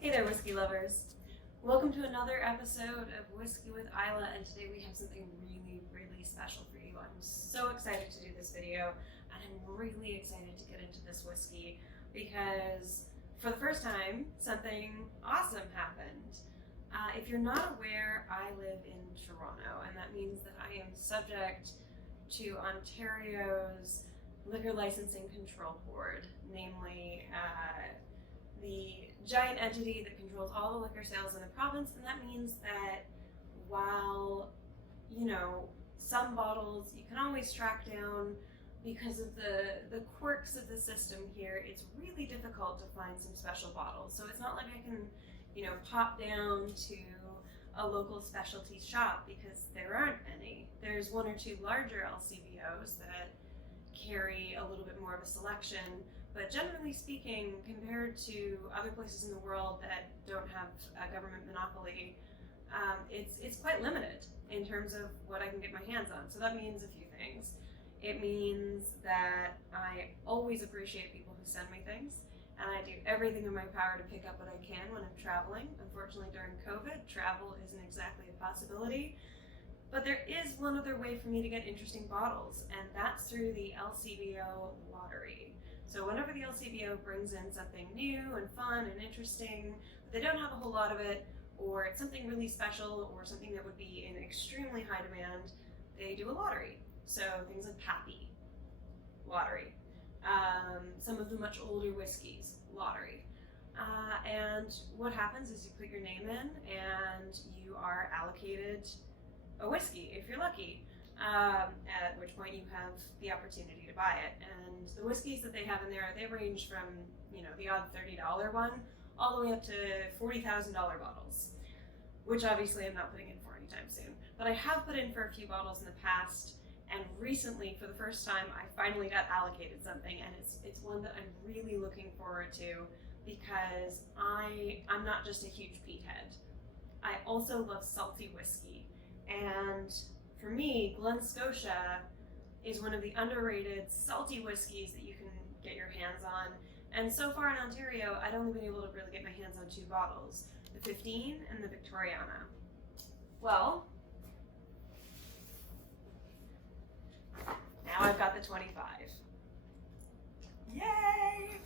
Hey there, whiskey lovers. Welcome to another episode of Whiskey with Isla, and today we have something really special for you. I'm so excited to do this video, and I'm really excited to get into this whiskey because for the first time, something awesome happened. If you're not aware, I live in Toronto, and that means that I am subject to Ontario's Liquor Licensing Control Board, namely the giant entity that controls all the liquor sales in the province. And that means that while, some bottles you can always track down because of the quirks of the system here, it's really difficult to find some special bottles. So it's not like I can, pop down to a local specialty shop because there aren't any. There's one or two larger LCBOs that carry a little bit more of a selection, but generally speaking, compared to other places in the world that don't have a government monopoly, it's quite limited in terms of what I can get my hands on. So that means a few things. It means that I always appreciate people who send me things, and I do everything in my power to pick up what I can when I'm traveling. Unfortunately, during COVID, travel isn't exactly a possibility. But there is one other way for me to get interesting bottles, and that's through the LCBO lottery. So whenever the LCBO brings in something new and fun and interesting, but they don't have a whole lot of it, or it's something really special, or something that would be in extremely high demand, they do a lottery. So things like Pappy, lottery. Some of the much older whiskeys, lottery. And what happens is you put your name in, and you are allocated a whiskey if you're lucky. At which point you have the opportunity to buy it. And the whiskeys that they have in there, they range from, the odd $30 one all the way up to $40,000 bottles, which obviously I'm not putting in for anytime soon. But I have put in for a few bottles in the past, and recently, for the first time, I finally got allocated something, and it's one that I'm really looking forward to because I'm not just a huge peat head. I also love salty whiskey, and for me, Glen Scotia is one of the underrated salty whiskeys that you can get your hands on. And so far in Ontario, I'd only been able to really get my hands on two bottles, the 15 and the Victoriana. Well, now I've got the 25. Yay!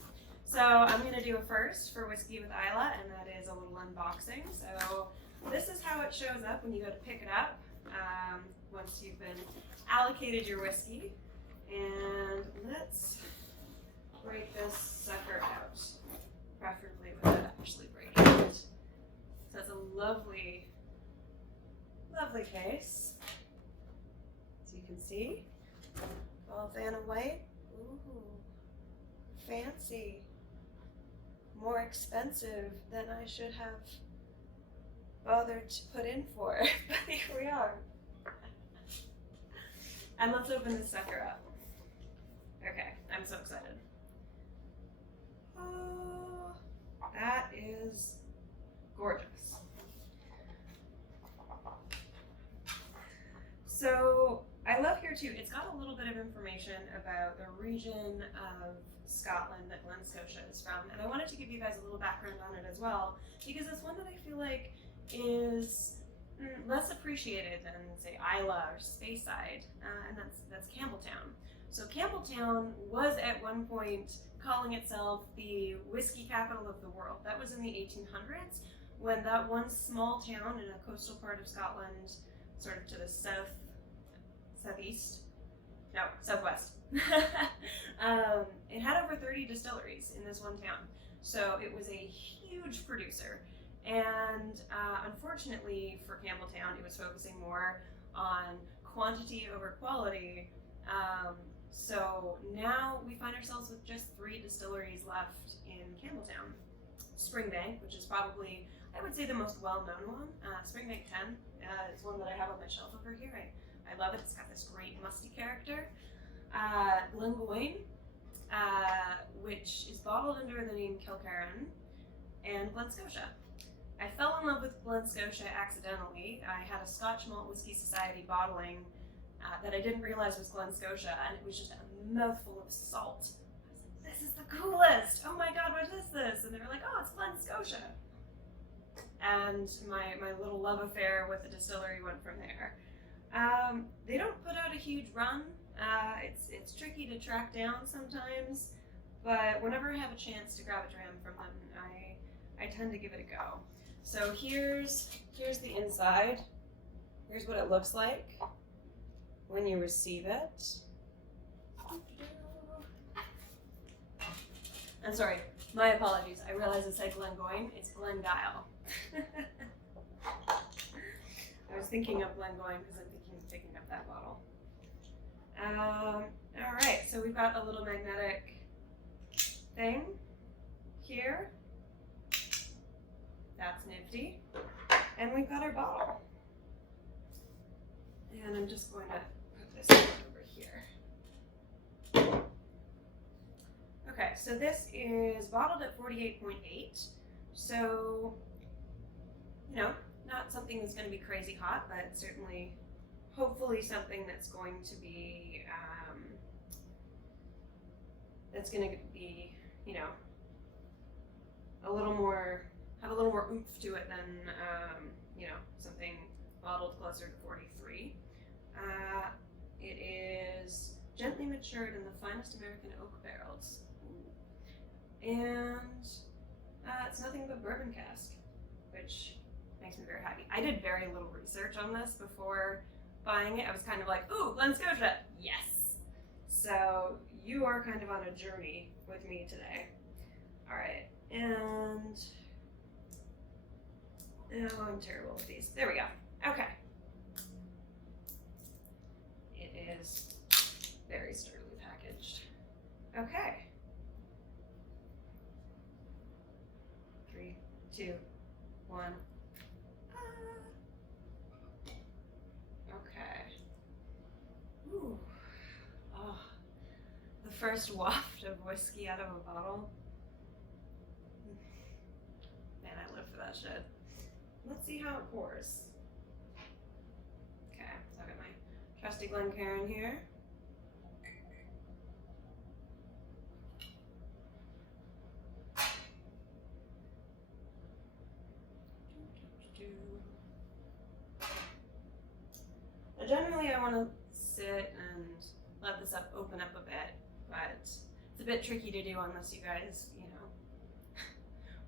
So I'm going to do a first for Whiskey with Isla, and that is a little unboxing. So this is how it shows up when you go to pick it up. Once you've been allocated your whiskey, and let's break this sucker out, preferably without actually breaking it. So it's a lovely case, as you can see, all Vanna White. Ooh, fancy, more expensive than I should have bothered to put in for, but here we are. And let's open this sucker up. Okay, I'm so excited. Oh, that is gorgeous. So I love here too, it's got a little bit of information about the region of Scotland that Glen Scotia is from, and I wanted to give you guys a little background on it as well, because it's one that I feel like is less appreciated than, say, Isla or Speyside, and that's Campbeltown. So Campbeltown was at one point calling itself the whiskey capital of the world. That was in the 1800s, when that one small town in a coastal part of Scotland, sort of to the southwest, it had over 30 distilleries in this one town. So it was a huge producer. And unfortunately for Campbeltown, it was focusing more on quantity over quality. So now we find ourselves with just 3 distilleries left in Campbeltown. Springbank, which is probably, I would say, the most well-known one. Springbank 10 is one that I have on my shelf over here. I love it. It's got this great musty character. Glen which is bottled under the name Kilkerran, and Glen Scotia. I fell in love with Glen Scotia accidentally. I had a Scotch Malt Whisky Society bottling that I didn't realize was Glen Scotia, and it was just a mouthful of salt. I was like, this is the coolest! Oh my god, what is this? And they were like, oh, it's Glen Scotia. and my little love affair with the distillery went from there. They don't put out a huge run. It's tricky to track down sometimes, but whenever I have a chance to grab a dram from them, I tend to give it a go. So here's the inside. Here's what it looks like when you receive it. I'm sorry, my apologies. I realize it said Glengoyne. It's Glendale. I was thinking of Glengoyne because I'm thinking of picking up that bottle. All right, so we've got a little magnetic thing here. That's nifty. And we've got our bottle. And I'm just going to put this over here. Okay, so this is bottled at 48.8. So, you know, not something that's going to be crazy hot, but certainly, hopefully something that's going to be, you know, have a little more oomph to it than, you know, something bottled closer to 43. It is gently matured in the finest American oak barrels. And it's nothing but bourbon cask, which makes me very happy. I did very little research on this before buying it. I was kind of like, ooh, Glen Scotia, yes. So you are kind of on a journey with me today. All right, and oh, I'm terrible with these. There we go. Okay. It is very sturdily packaged. Okay. 3, 2, 1. Okay. Ooh. Oh. The first waft of whiskey out of a bottle. Man, I live for that shit. Let's see how it pours. Okay, so I've got my trusty Glencairn here. Now generally I want to sit and let this open up a bit, but it's a bit tricky to do unless you guys, you know,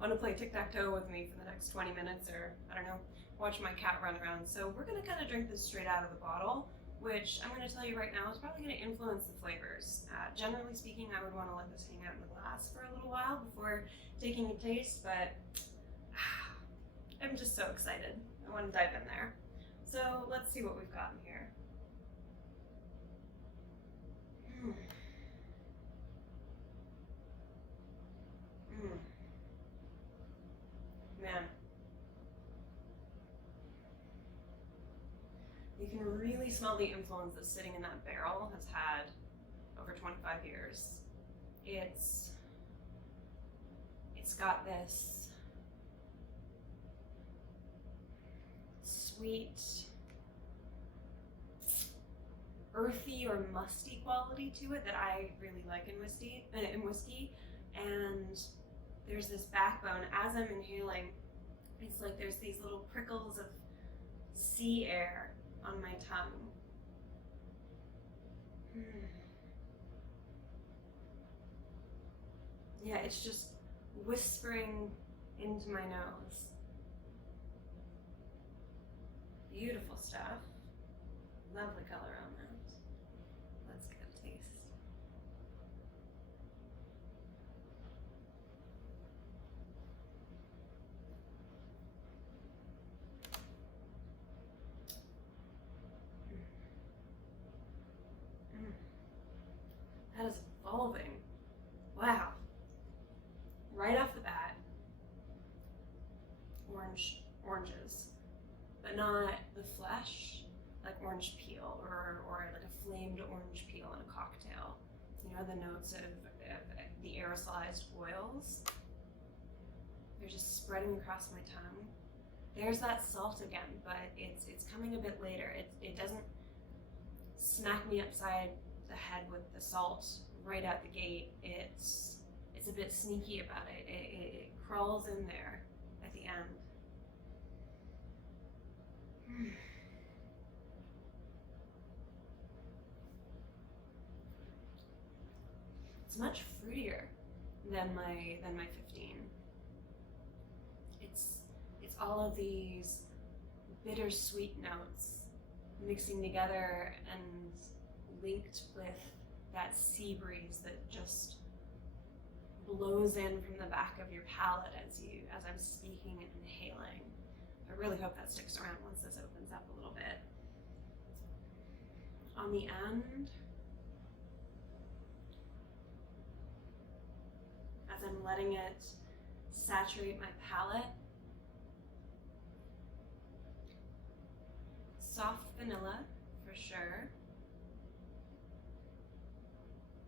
want to play tic-tac-toe with me for the next 20 minutes or, I don't know, watch my cat run around. So we're going to kind of drink this straight out of the bottle, which I'm going to tell you right now is probably going to influence the flavors. Generally speaking, I would want to let this hang out in the glass for a little while before taking a taste, but I'm just so excited. I want to dive in there. So let's see what we've got in here. Man. You can really smell the influence that sitting in that barrel has had over 25 years. It's got this sweet, earthy or musty quality to it that I really like in whiskey. And there's this backbone. As I'm inhaling, it's like there's these little prickles of sea air on my tongue. Yeah, it's just whispering into my nose. Beautiful stuff. Lovely color on that. Let's get a taste. That is evolving. Wow. Right off the bat, oranges, but not the flesh, like orange peel or like a flamed orange peel in a cocktail. You know, the notes of the aerosolized oils. They're just spreading across my tongue. There's that salt again, but it's coming a bit later. It doesn't smack me upside the head with the salt right out the gate. It's a bit sneaky about it. It crawls in there at the end. It's much fruitier than my 15. It's all of these bittersweet notes mixing together and linked with that sea breeze that just blows in from the back of your palate as I'm speaking and inhaling. I really hope that sticks around once this opens up a little bit. On the end, as I'm letting it saturate my palate, soft vanilla for sure.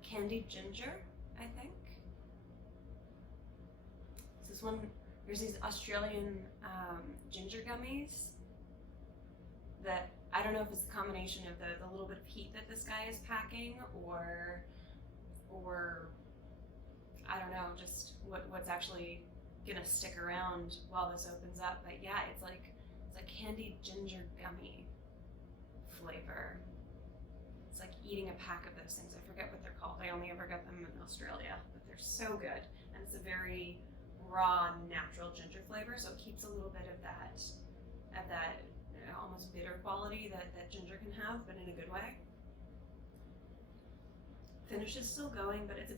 Candied ginger, I think. This one, there's these Australian ginger gummies that I don't know if it's a combination of the little bit of heat that this guy is packing or I don't know, just what's actually gonna stick around while this opens up. But yeah, it's like candied ginger gummy flavor. It's like eating a pack of those things. I forget what they're called. I only ever get them in Australia, but they're so good. And it's a very raw, natural ginger flavor, so it keeps a little bit of that almost bitter quality that ginger can have, but in a good way. Finish is still going, but it's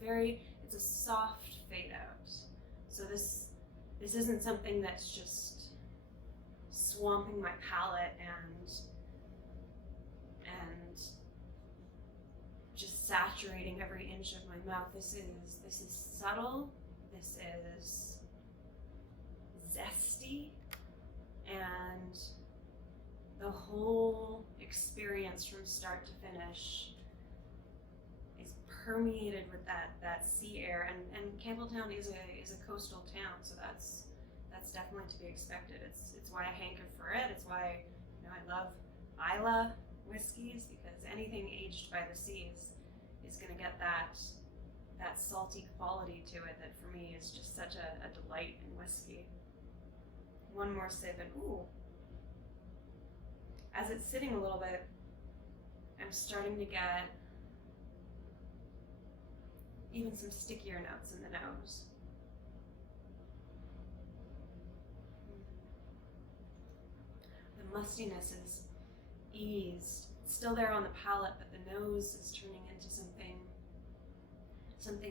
a soft fade out. So this isn't something that's just swamping my palate and just saturating every inch of my mouth. This is subtle. This is zesty, and the whole experience from start to finish is permeated with that sea air. And Campbeltown is a coastal town, so that's definitely to be expected. It's why I hanker for it. It's why I love Isla whiskeys, because anything aged by the sea is going to get that salty quality to it that for me is just such a delight in whiskey. One more sip and ooh. As it's sitting a little bit, I'm starting to get even some stickier notes in the nose. The mustiness is eased. It's still there on the palate, but the nose is turning into something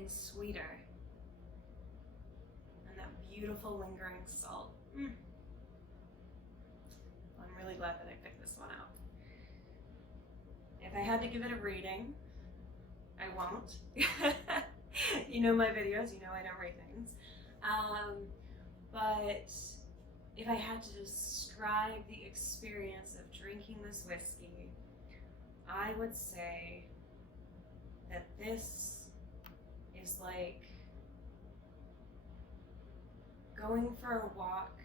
sweeter. And that beautiful lingering salt. I'm really glad that I picked this one out. If I had to give it a rating, I won't. You know my videos, you know I don't rate things. But if I had to describe the experience of drinking this whiskey, I would say that this is like going for a walk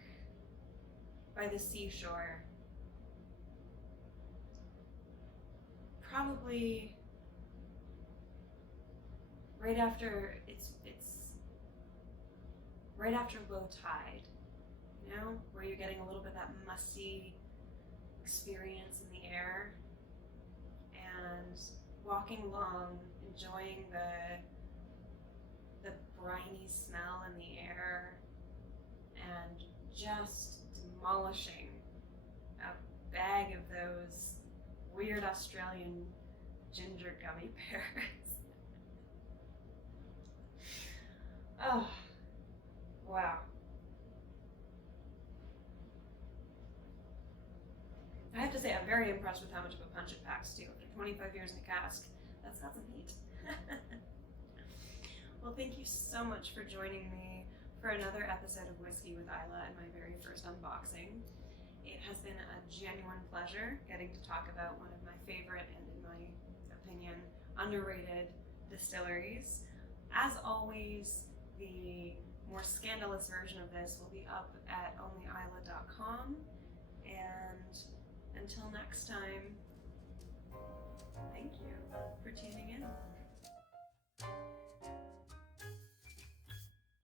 by the seashore, probably right after right after low tide, where you're getting a little bit of that musty experience in the air, and walking along, enjoying the briny smell in the air, and just demolishing a bag of those weird Australian ginger gummy bears. Oh, wow. I have to say, I'm very impressed with how much of a punch it packs too. After 25 years in a cask, that's got some heat. Well, thank you so much for joining me for another episode of Whiskey with Isla and my very first unboxing. It has been a genuine pleasure getting to talk about one of my favorite and, in my opinion, underrated distilleries. As always, the more scandalous version of this will be up at onlyisla.com. And until next time, thank you for tuning in.